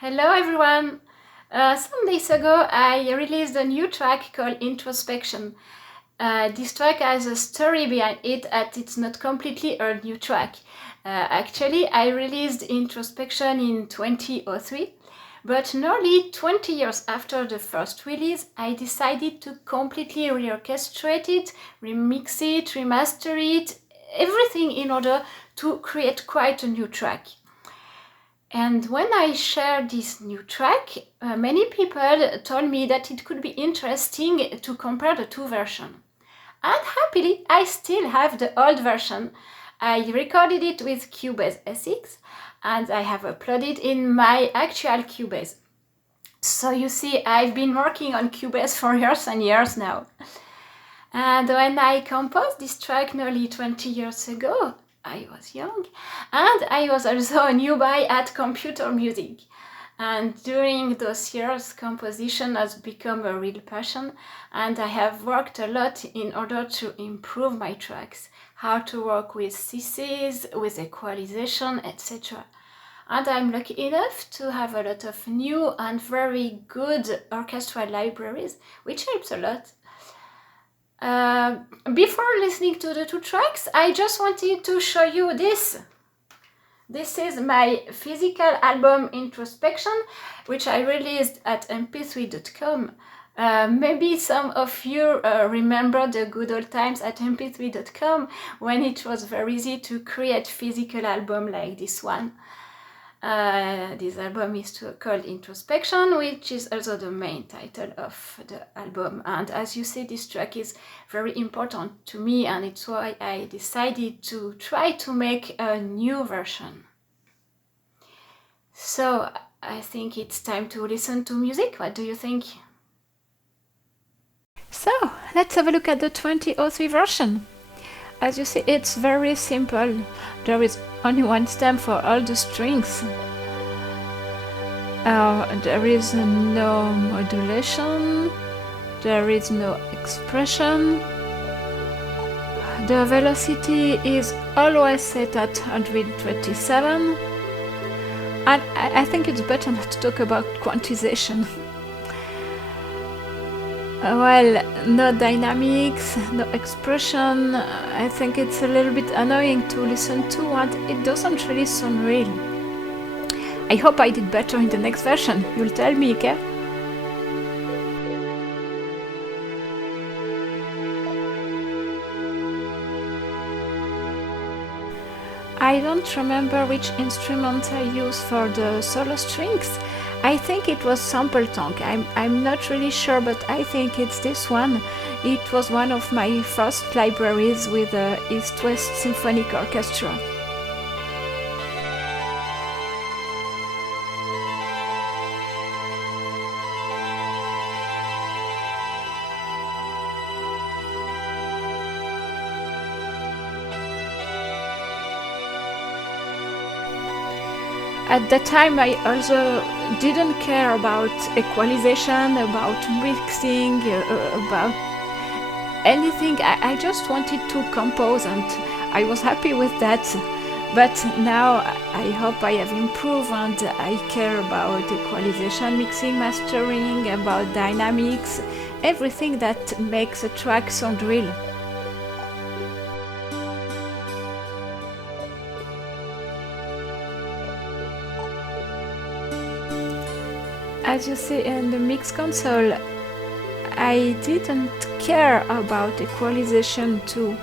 Hello everyone! Some days ago I released a new track called Introspection. This track has a story behind it and it's not completely a new track. Actually, I released Introspection in 2003, but nearly 20 years after the first release, I decided to completely reorchestrate it, remix it, remaster it, everything in order to create quite a new track. And when I shared this new track, many people told me that it could be interesting to compare the two versions. And happily, I still have the old version. I recorded it with Cubase SX and I have uploaded in my actual Cubase. So you see, I've been working on Cubase for years and years now. And when I composed this track nearly 20 years ago, I was young, and I was also a newbie at computer music. And during those years, composition has become a real passion, and I have worked a lot in order to improve my tracks, how to work with CCs, with equalization, etc. And I'm lucky enough to have a lot of new and very good orchestral libraries, which helps a lot. Before listening to the two tracks, I just wanted to show you this. This is my physical album Introspection, which I released at mp3.com. Maybe some of you remember the good old times at mp3.com when it was very easy to create physical album like this one. This album is called Introspection, which is also the main title of the album. And as you see, this track is very important to me, and it's why I decided to try to make a new version. So I think it's time to listen to music. What do you think? So let's have a look at the 2003 version. As you see, it's very simple. There is only one stem for all the strings. There is no modulation. There is no expression. The velocity is always set at 127. And I think it's better not to talk about quantization. Well, no dynamics, no expression. I think it's a little bit annoying to listen to, and it doesn't really sound real. I hope I did better in the next version. You'll tell me, okay? I don't remember which instrument I used for the solo strings. I think it was Sample Tank. I'm not really sure, but I think it's this one. It was one of my first libraries with the East-West Symphonic Orchestra. At that time, I also didn't care about equalization, about mixing, about anything. I just wanted to compose, and I was happy with that. But now I hope I have improved, and I care about equalization, mixing, mastering, about dynamics, everything that makes a track sound real. As you see in the mix console, I didn't care about equalization too.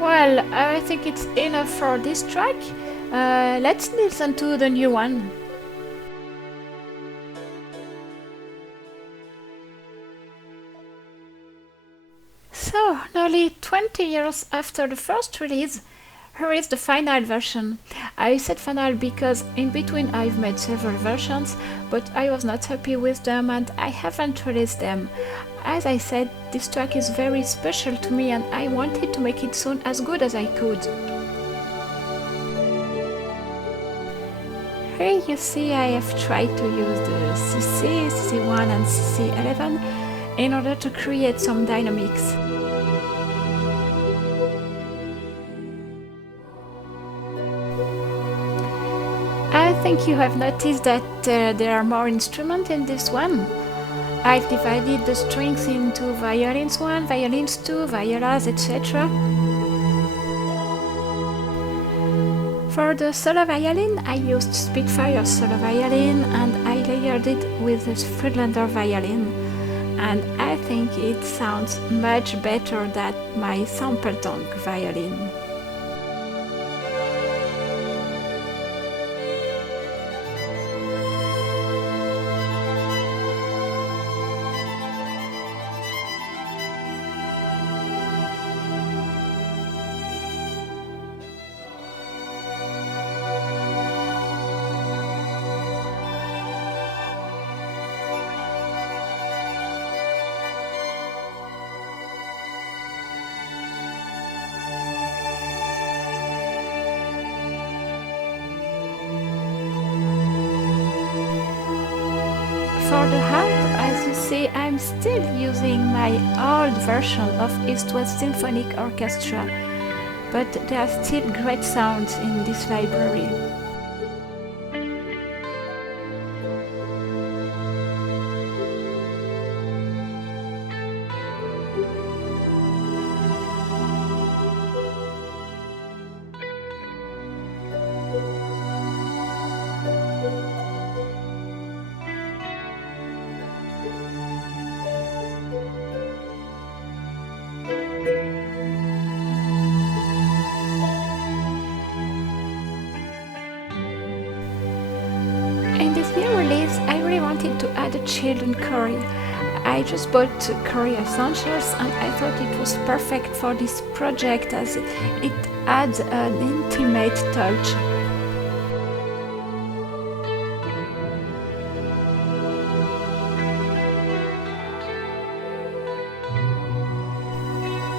Well, I think it's enough for this track. Let's listen to the new one. So, nearly 20 years after the first release, here is the final version. I said final because in between I've made several versions, but I was not happy with them and I haven't released them. As I said, this track is very special to me and I wanted to make it sound as good as I could. Here you see I have tried to use the CC, CC1 and CC11 in order to create some dynamics. think you have noticed that there are more instruments in this one. I've divided the strings into violins 1, violins 2, violas, etc. For the solo violin, I used Spitfire solo violin and I layered it with a Friedlander violin, and I think it sounds much better than my sample tongue violin. For the harp, as you see, I'm still using my old version of East-West Symphonic Orchestra, but there are still great sounds in this library. In this new release, I really wanted to add a children choreo. I just bought choreo essentials and I thought it was perfect for this project as it adds an intimate touch.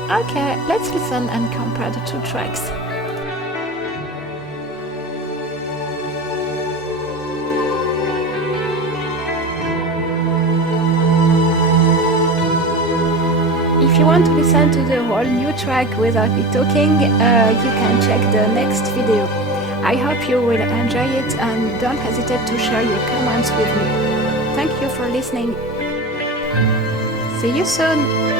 Okay, let's listen and compare the two tracks. If you want to listen to the whole new track without me talking, you can check the next video. I hope you will enjoy it and don't hesitate to share your comments with me. Thank you for listening. See you soon!